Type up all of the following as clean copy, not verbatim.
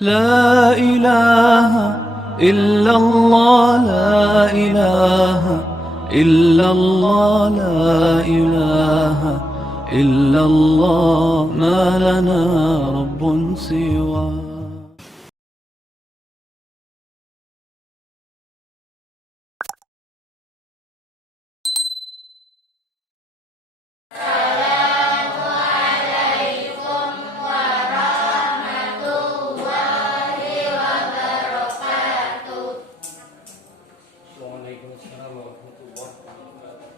لا إله إلا الله لا إله إلا الله لا إله إلا الله ما لنا رب سواه. Waalaikumsalam warahmatullahi wabarakatuh.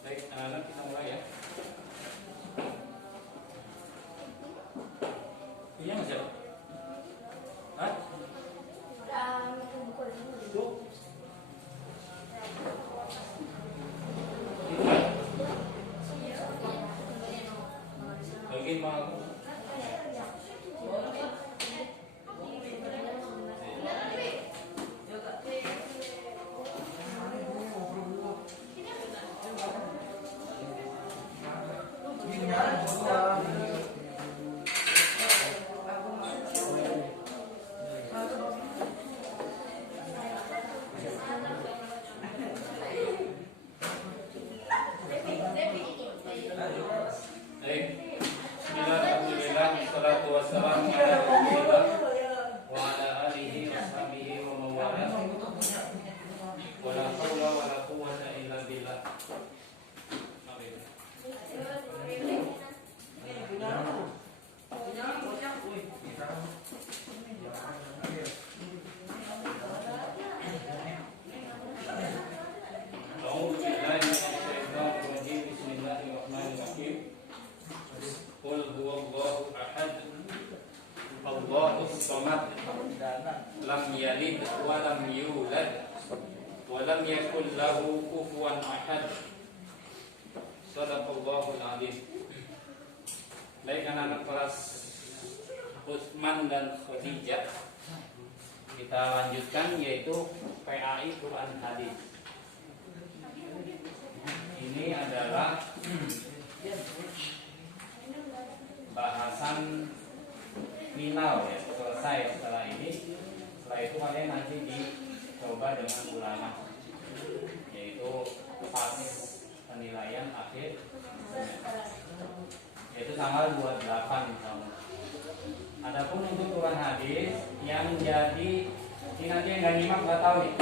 Baik, anak-anak kita mulai ya. Iya Mas ya? Hah? Itu? Lagi mau Bismillahirrahmanirrahim. Wassalatu wassalamu ala Rasulillah wa ala alihi wa sahbihi wa mawalah. Wa la haula wa la quwwata illa billah. Amin. A'udzu billahi minasyaitonir rajim. Bismillahirrahmanirrahim. Qul huwallahu ahad. Allahus samad. Lam yalid wa lam yulad wa lam yakul lahu kufuwan ahad. Shadaqallahul azim. Baik anak-anak kelas Utsman dan Khadijah, kita lanjutkan yaitu PAI Quran Hadis. Ini adalah bahasan final ya, selesai setelah ini. Setelah itu kalian nanti dicoba dengan ulangan, yaitu pas penilaian akhir, yaitu tanggal 28 insya. Adapun untuk Quran hadis yang jadi ini nanti yang nggak nyimak nggak tahu nih.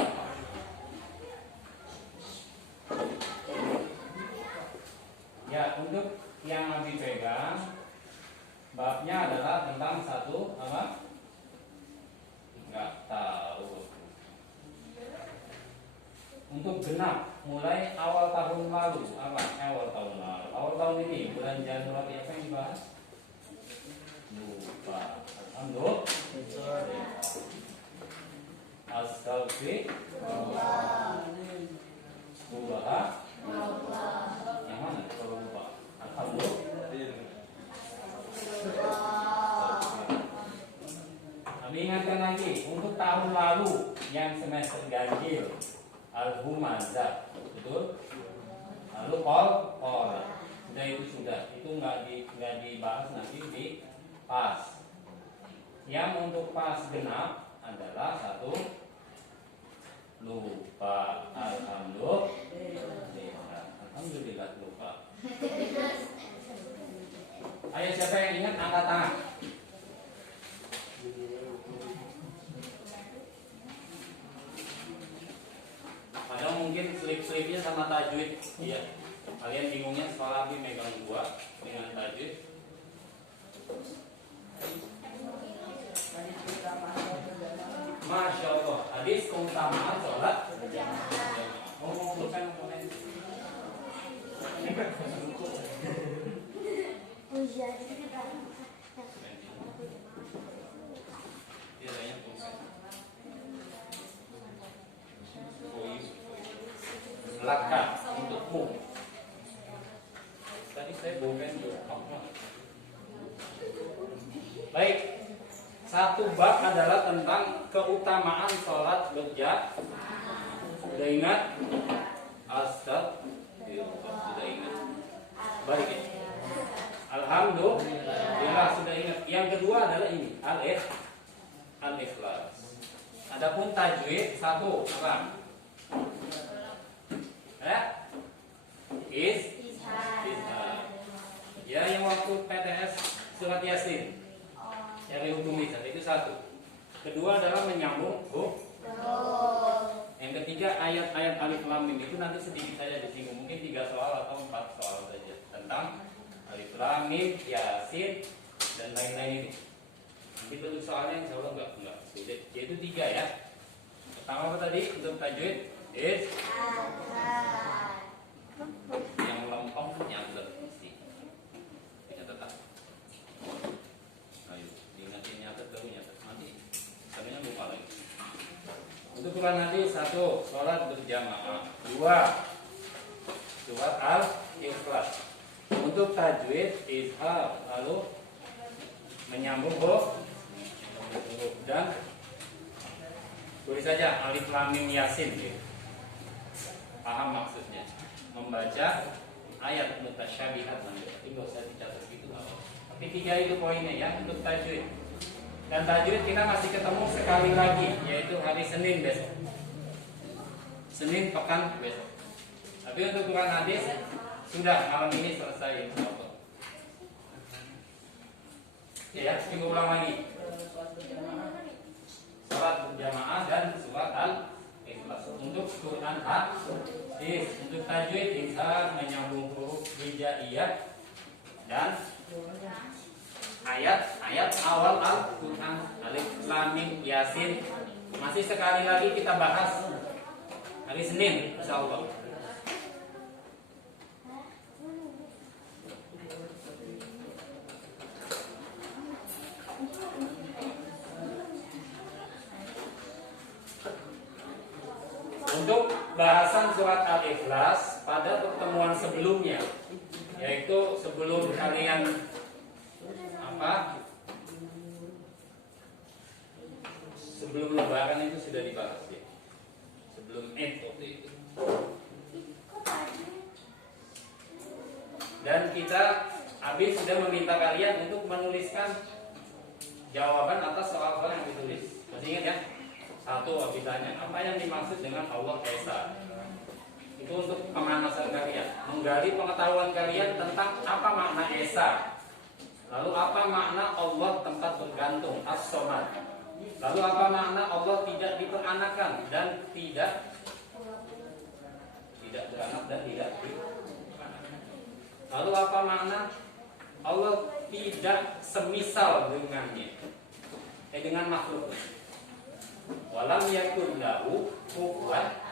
Ya, untuk yang Abi pegang babnya adalah tentang satu apa? Nggak tahu. Untuk genap mulai awal tahun lalu apa? Awal tahun lalu. Awal tahun ini bulan Januari apa yang dibahas? Lupa. Alhamdulillah. Astagfirullah. Yang mana kalau lupa? Alhamdulillah. Kami ingatkan lagi untuk tahun lalu yang semester ganjil Al-Humazah, betul? Lalu Qol, sudah itu nggak dibahas nanti di pas. Yang untuk pas genap adalah satu lupa. Alhamdulillah lupa. Ayo siapa yang ingat angkat tangan. Padahal mungkin slip-slipnya sama tajwid. Iya. Kalian bingungnya sekolah lagi megang dua dengan tajwid. Masya Allah. Hadis keutamaan sholat. Ngomong Silakan untukmu. Tadi saya bukan baik. Satu bab adalah tentang keutamaan sholat berjamaah. Sudah ingat? Astagfirullah. Sudah ingat? Baik. Alhamdulillah sudah ingat. Yang kedua adalah ini al-ikhlas. Adapun tajwid satu apa? Izhar. Ya, yang waktu PTS surat Yasin yang hukum lisan itu satu. Kedua adalah menyambung huruf. Yang ketiga ayat-ayat alif lam mim itu nanti sedikit saja disinggung, mungkin 3 soal atau 4 soal saja tentang alif lam mim, Yasin dan lain-lain ini. Nanti bentuk soalnya insya Allah enggak sulit. Yaitu 3 ya. Pertama apa tadi untuk tajwid? Yang lempeng nyatet mesti. Nyatet. Ayo, diingatin nyatet dulu nyatet. Nanti sebenarnya lupa lagi. Untuk Quran hadis 1, sholat berjamaah. 2, surat Al-Ikhlas. Untuk tajwid izhar, lalu menyambung huruf dan tulis saja alif lam mim yasin gitu. Paham maksudnya? Membaca ayat mutasyabihat nanti enggak usah dicatat gitu. Tapi 3 itu poinnya ya untuk tajwid. Dan tajwid kita masih ketemu sekali lagi, yaitu hari Senin besok. Senin pekan besok. Tapi untuk Quran hadis sudah malam ini selesai insyaallah. Ya, coba ulang lagi. Salat berjamaah dan surat Al-Ikhlas. Untuk Quran hadis, untuk tajwid izhar menyambung huruf hijaiyah dan ayat awal Al-Quran alif lam mim yasin. Masih sekali lagi kita bahas hari Senin insyaallah. Untuk bahasan surat Al-Ikhlas pada pertemuan sebelumnya, yaitu sebelum kalian sebelum lebaran itu sudah dibahas ya. Sebelum waktu itu. Dan kita habis sudah meminta kalian untuk menuliskan jawaban atas soal-soal yang ditulis. Masih ingat ya? 1, ditanya apa yang dimaksud dengan Allah Esa. Itu untuk pemanasan kalian, menggali pengetahuan kalian tentang apa makna Esa. Lalu apa makna Allah tempat bergantung, as-somad. Lalu apa makna Allah tidak diperanakan dan tidak beranak dan tidak diperanakan. Lalu apa makna Allah tidak semisal dengannya, dengan makhluknya. Walam yakun lahu kufuwan.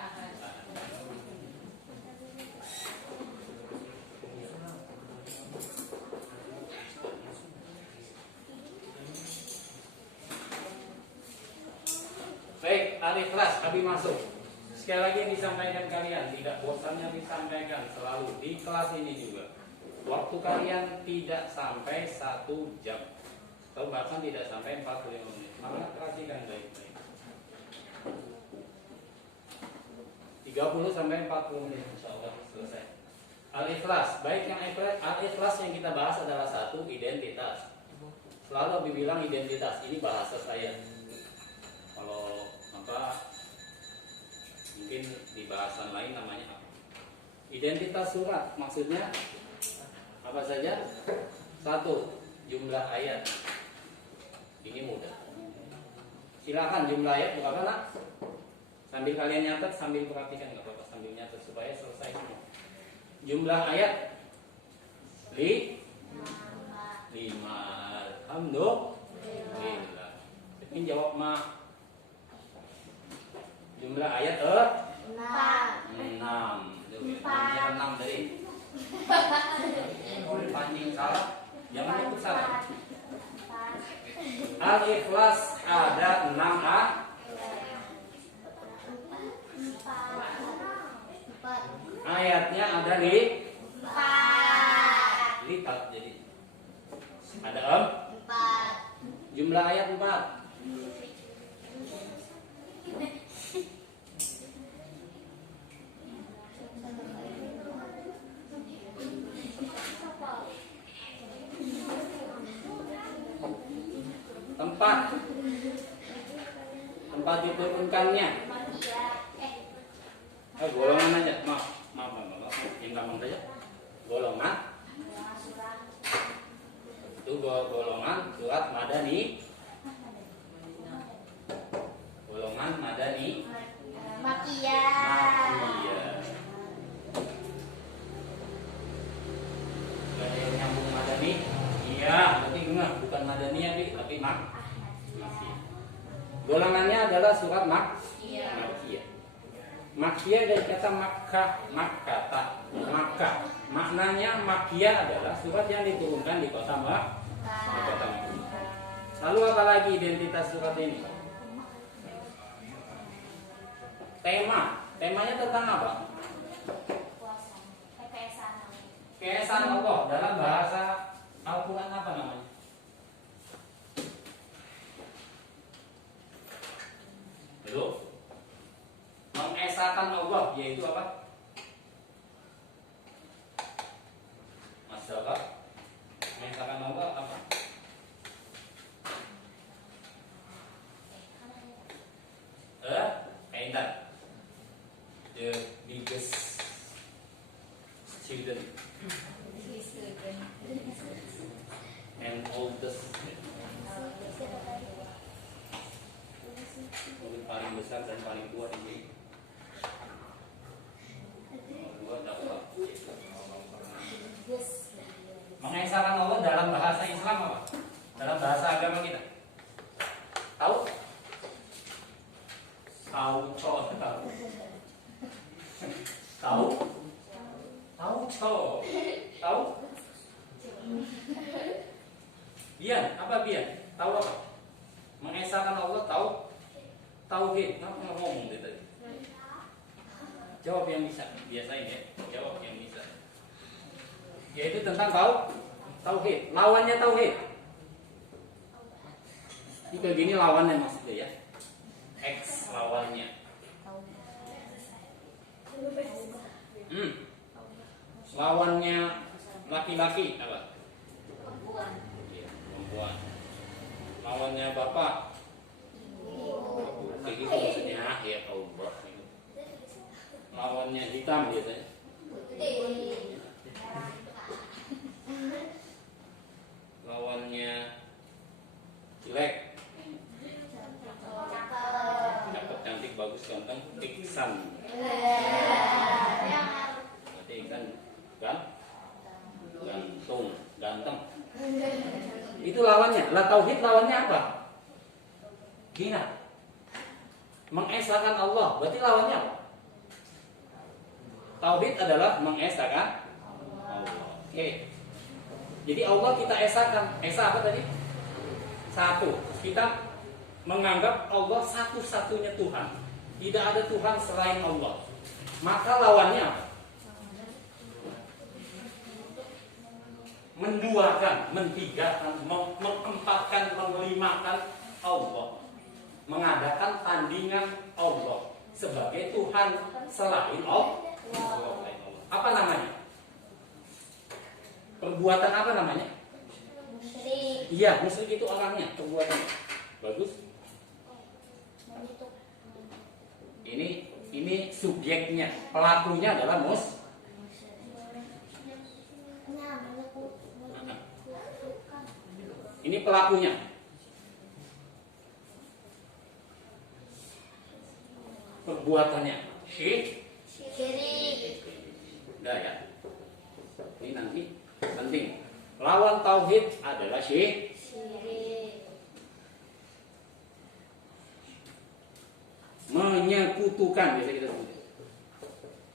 Baik, Al-Ikhlas kami masuk. Sekali lagi disampaikan kalian, tidak bosannya disampaikan selalu di kelas ini juga. Waktu kalian tidak sampai 1 jam, atau bahkan tidak sampai 45 menit. Maka perhatikan baik-baik. 30 sampai 40 menit insyaallah selesai. Al-Ikhlas, baik yang Al-Ikhlas yang kita bahas adalah 1, identitas. Selalu dibilang identitas, ini bahasa saya. Kalau mungkin di bahasan lain namanya apa? Identitas surat, maksudnya apa saja? 1, jumlah ayat. Ini mudah. Silakan jumlah ayat berapa nak? Sambil kalian nyatet, sambil perhatikan nggak apa-apa, sambil nyatet supaya selesai semua. Jumlah ayat 5. Alhamdulillah. Ini jawab ma. Jumlah ayat 6. 6 dari. Pancing salah, jangan ikut salah. Al-Ikhlas ada 6 ayatnya ada 4. Lipat jadi. Ada 4. Jumlah ayat 4. tempat diturunkannya. Golongan aja, maaf, yang gampang saja. Golongan itu golongan surat Madani. Golongan Madani. Makiyah. Gak ada yang nyambung Madani. Iya, tapi enggak, bukan Madani ya, tapi Makiyah. Golongannya adalah surat Makiyah. Makiyah dari kata Makkah, Makkah. Maknanya Makiyah adalah surat yang diturunkan di kota Makkah. Lalu apa lagi identitas surat ini? Temanya tentang apa? Keesaan Allah. Dalam bahasa Al-Quran apa namanya? Belum. Mengesahkan Allah, yaitu apa? Masyaallah. Mengesahkan Allah apa? Kaitan. The biggest student and oldest. Paling besar dan paling tua ini. Mengesahkan Allah dalam bahasa Islam apa? Dalam bahasa agama kita. Tahu? Tahu? Bian, apa Bian? Tahu apa? Mengesahkan Allah tahu? Tauhid. Kenapa ngomong gitu tadi? Jawab yang bisa. Biasain ya. Jawab yang bisa. Yaitu tentang tauhid. Lawannya tauhid. Ini kayak gini lawannya maksudnya ya. X lawannya. Lawannya laki-laki apa? Perempuan. Lawannya bapak. Kayak gitu maksudnya ya Allah. Lawannya hitam biasanya. Lawannya jelek. Cakep, cantik, bagus, ganteng, iksan. Berarti iksan kan? Ganteng. Itu lawannya. Lah tauhid lawannya apa? Hina. Mengesahkan Allah. Berarti lawannya apa? Tauhid adalah mengesahkan Allah. Oke. Jadi Allah kita esahkan. Esah apa tadi? Satu. Kita menganggap Allah satu-satunya Tuhan. Tidak ada Tuhan selain Allah. Maka lawannya apa? Menduakan, mentigakan, mengempatkan, mengelimakan Allah. Mengadakan tandingan Allah sebagai Tuhan selain Allah. Apa namanya? Perbuatan apa namanya? Musyrik. Iya, musyrik itu orangnya, perbuatannya. Bagus. Ini subjeknya, pelakunya adalah Ini pelakunya. Perbuatannya syirik. Udah ya. Ini nanti penting. Lawan tauhid adalah syirik. Menyekutukan, biasa kita sebut.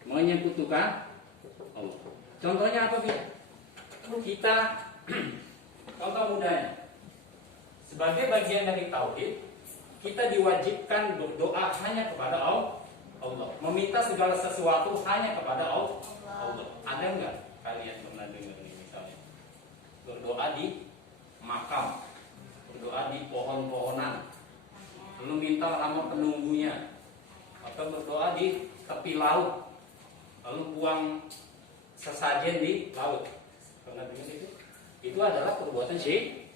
Menyekutukan Allah. Contohnya apa sih? Kita contoh mudahnya. Sebagai bagian dari tauhid, kita diwajibkan berdoa hanya kepada Allah. Meminta segala sesuatu hanya kepada Allah. Ada enggak kalian pernah dengar ini misalnya? Berdoa di makam, berdoa di pohon-pohonan, belum minta sama penunggunya, atau berdoa di tepi laut, lalu buang sesajen di laut. Pernah dengar itu? Itu adalah perbuatan syirik.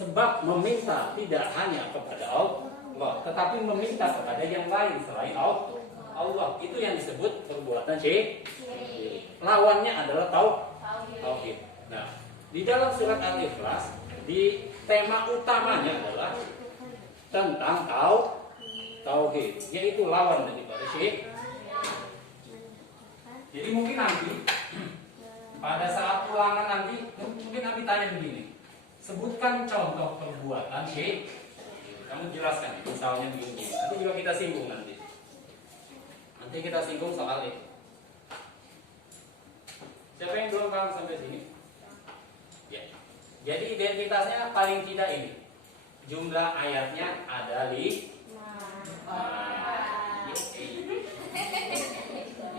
Sebab meminta tidak hanya kepada Allah, tetapi meminta kepada yang lain selain Allah. Itu yang disebut perbuatan syirik. Lawannya adalah tauhid. Nah, di dalam surat Al-Ikhlas, di tema utamanya adalah tentang tauhid, yaitu lawan daripada syirik. Jadi mungkin nanti pada saat ulangan nanti mungkin nanti tanya begini, sebutkan contoh perbuatan syirik. Kamu jelaskan, misalnya begini. Nanti juga kita singgung nanti. Nanti kita singgung soal itu. Siapa yang belum paham sampai sini? Ya. Jadi identitasnya paling tidak ini. Jumlah ayatnya ada di.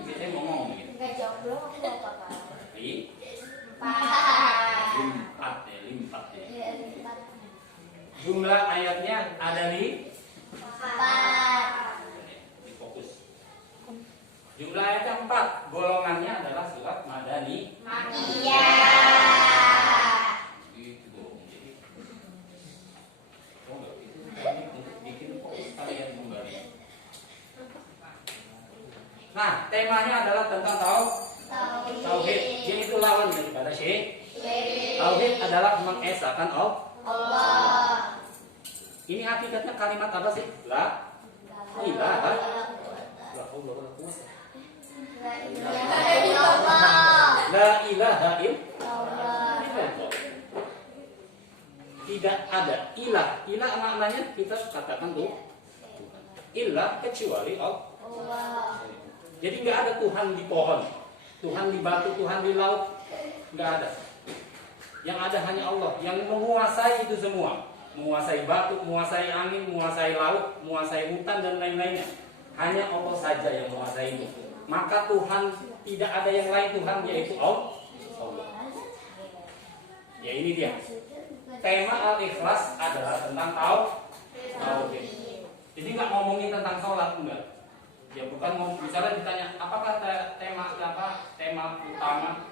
Biasanya ngomong gitu. Enggak jawab belum aku apa-apa. Limpat ya. Jumlah ayatnya ada di 4. Difokus. Jumlah ayatnya 4. Golongannya adalah surat Madani. Iya. Itu dong. Jadi, itu bikin fokus kalian kembali. Nah, temanya adalah tentang tauhid. Jadi itu lawan daripada syirik. Tauhid adalah mengesahkan Allah. Ini hakikatnya kalimat apa sih? La ilaha illallah. Tidak ada ilah. Ilah maknanya kita katakan tuh ilah kecuali Allah. Jadi nggak ada Tuhan di pohon, Tuhan di batu, Tuhan di laut, nggak ada. Yang ada hanya Allah yang menguasai itu semua, menguasai batu, menguasai angin, menguasai laut, menguasai hutan dan lain-lainnya. Hanya Allah saja yang menguasai itu. Maka Tuhan tidak ada yang lain Tuhan, yaitu Allah. Ya ini dia. Tema Al-Ikhlas adalah tentang tauhid. Jadi nggak ngomongin tentang sholat enggak. Ya bukan misalnya ditanya apakah tema utama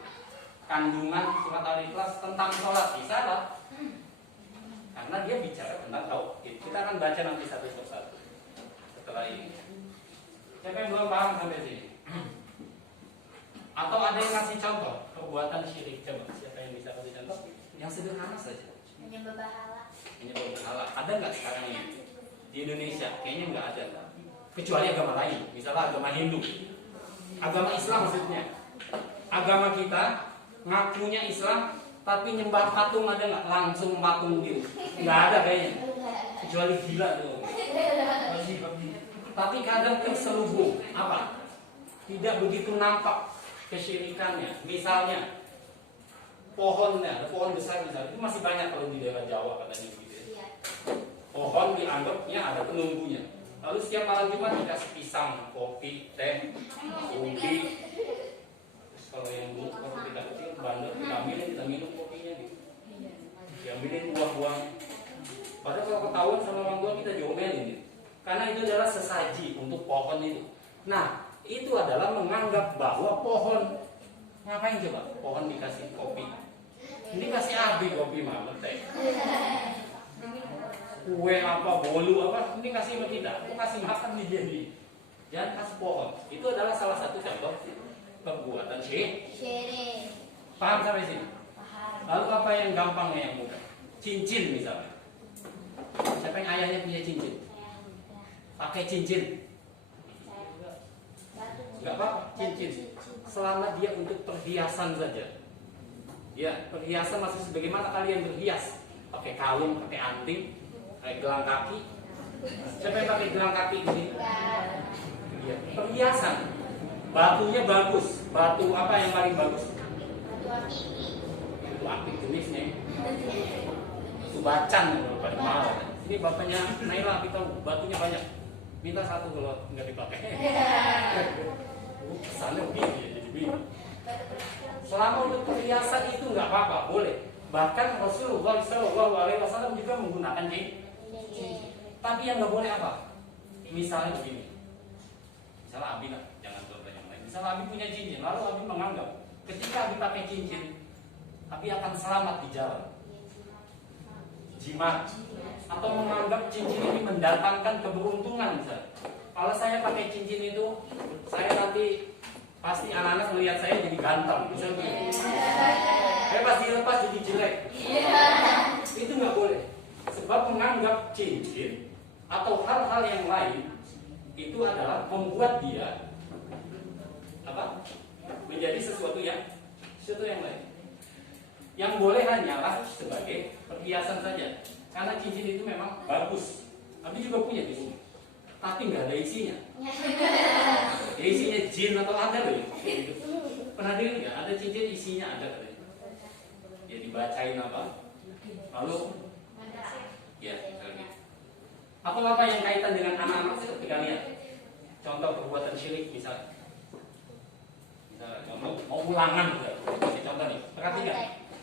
kandungan surat Al-Ikhlas tentang sholat, bisa lah. Karena dia bicara tentang tauhid. Kita akan baca nanti satu persatu setelah ini. Siapa yang belum paham sampai sini? Atau ada yang kasih contoh perbuatan syirik? Coba siapa yang bisa kasih contoh? Yang sederhana saja. Menyembah berhala. Menyembah berhala. Ada nggak sekarang ini di Indonesia? Kayaknya nggak ada. Kecuali agama lain, misalnya agama Hindu, agama Islam maksudnya. Agama kita ngakunya Islam, tapi nyembah patung ada nggak? Langsung patung gitu? Nggak ada kayaknya. Kecuali gila tuh. Tapi kadang terselubung apa? Tidak begitu nampak kesyirikannya. Misalnya pohonnya, ada pohon besar misalnya, itu masih banyak kalau di daerah Jawa katanya gitu. Pohon dianggapnya ada penunggunya. Lalu setiap malam Jumat dikasih pisang, kopi, teh, ubi. Terus kalau yang dulu waktu kita kecil bandel, kita minum kopinya gitu. Diambilin buah-buah. Padahal kalau ketahuan sama orang tua kita diomelin gitu. Karena itu adalah sesaji untuk pohon itu. Nah, itu adalah menganggap bahwa pohon, ngapain coba? Pohon dikasih kopi. Ini kasih abi kopi mah, teh. Kue apa, bolu apa, ini kasih sama kita. Aku kasih makan nih dia nih. Jangan kasih pohon. Itu adalah salah satu contoh perbuatan syirik. Paham sampai sini? Paham. Lalu apa yang gampangnya yang mudah? Cincin misalnya. Siapa yang ayahnya punya cincin? Pakai cincin. Enggak apa-apa, cincin. Selama dia untuk perhiasan saja. Ya, perhiasan masih sebagaimana kalian berhias. Pakai kalung, pakai anting, pakai gelang kaki. Siapa yang pakai gelang kaki di sini? Ya, perhiasan. Batunya bagus. Batu apa yang paling bagus? Itu aktif jenisnya. Itu bacan yang paling mahal. Ini bapaknya Naila kita batunya banyak. Minta satu kalau nggak dipakai. Kesannya begini ya, jadi bingung. Selama untuk perhiasan itu nggak apa-apa, boleh. Bahkan Rasulullah SAW juga menggunakan cincin. Tapi yang nggak boleh apa? Misalnya begini. Misalnya Abi lah, jangan contoh yang lain. Misalnya Abi punya cincin, lalu Abi menganggap ketika Abi pakai cincin, Abi akan selamat di jalan. jimat atau menganggap cincin ini mendatangkan keberuntungan misalnya. Kalau saya pakai cincin itu, saya nanti pasti anak-anak melihat saya jadi ganteng, misalnya begitu. Saya pasti lepas jadi jelek. Itu nggak boleh. Sebab menganggap cincin atau hal-hal yang lain itu adalah membuat dia apa? Menjadi sesuatu yang lain. Yang boleh hanyalah sebagai perhiasan saja. Karena cincin itu memang bagus. Abi juga punya di sini. Tapi nggak ada isinya. Ya, isinya jin atau ada loh. Pernah dengar nggak? Ada cincin isinya ada katanya. Ya dibacain apa? Lalu ya misalnya. Apa-apa yang kaitan dengan anak-anak seperti kalian. Contoh perbuatan syirik misalnya. Contoh mau ulangan juga. Kasih contoh nih. Perhatikan.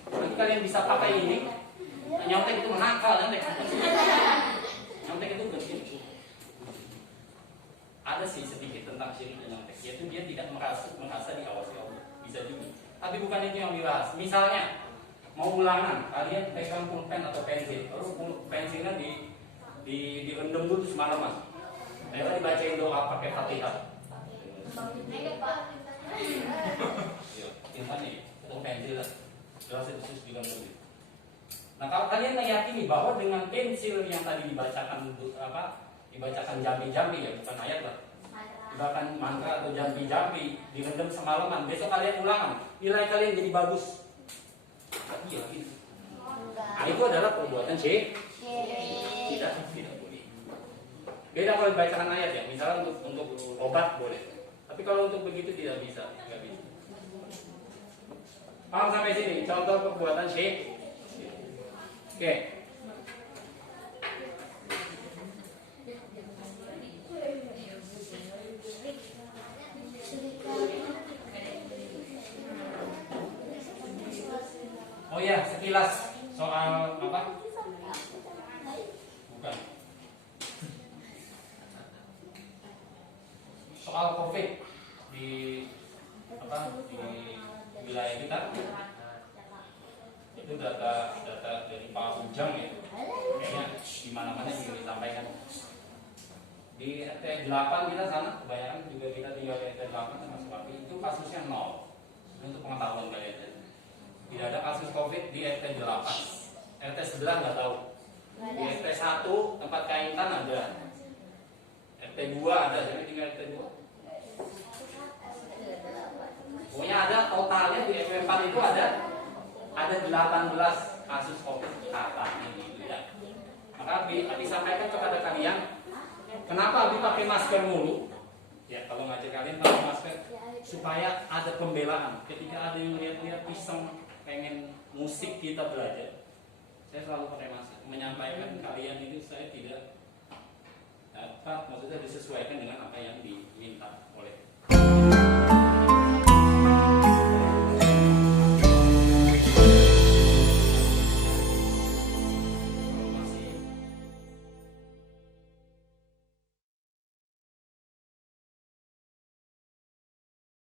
Nanti kalian bisa pakai ini. Nyontek itu nakal, nyontek. Nyontek itu begini. Ada sih sedikit tentang syirik dan nyontek, yaitu dia tidak merasa diawasi Allah. Bisa juga. Tapi bukan itu yang dibahas. Misalnya mau ulangan, kalian pegang pulpen atau pensil, lalu pensilnya direndam dulu semalaman. Akhirnya dibacain doa pakai Fatihah. Cinta nih, itu pensil lah. Jelas itu digantung. Nah kalau kalian meyakini bahwa dengan pensil yang tadi dibacakan jampi-jampi ya, bukan ayat lah, dibacakan mantra atau jampi-jampi, direndam semalaman, besok kalian ulangan, nilai kalian jadi bagus. Iya gitu. Nah itu adalah perbuatan syirik. Tidak boleh. Beda kalau dibacakan ayat ya, misalnya untuk obat boleh, tapi kalau untuk begitu tidak bisa, nggak bisa. Paham sampai sini? Contoh perbuatan syirik. Oke. Oh ya, sekilas soal apa? Bukan. Soal COVID di wilayah kita. Itu data dari Pak Ujang ya, kayaknya di mana-mana juga disampaikan. Di RT 8 kita sana, kebanyakan juga kita tinggal di RT 8 sama seperti itu kasusnya 0. Untuk pengetahuan kalian, tidak ada kasus COVID di RT 8. RT 11 nggak tahu. Di RT 1 tempat Kaintan ada. RT 2 ada, jadi tinggal RT 2. Pokoknya ada totalnya di RT 4 itu ada 18 kasus COVID katanya gitu ya. Maka Abi sampaikan kepada kalian, kenapa Abi pakai masker mulu? Ya kalau ngajar kalian pakai masker supaya ada pembelaan. Ketika ada yang lihat-lihat iseng pengen musik kita belajar, saya selalu pakai masker. Menyampaikan kalian itu saya tidak dapat, maksudnya disesuaikan dengan apa yang diminta oleh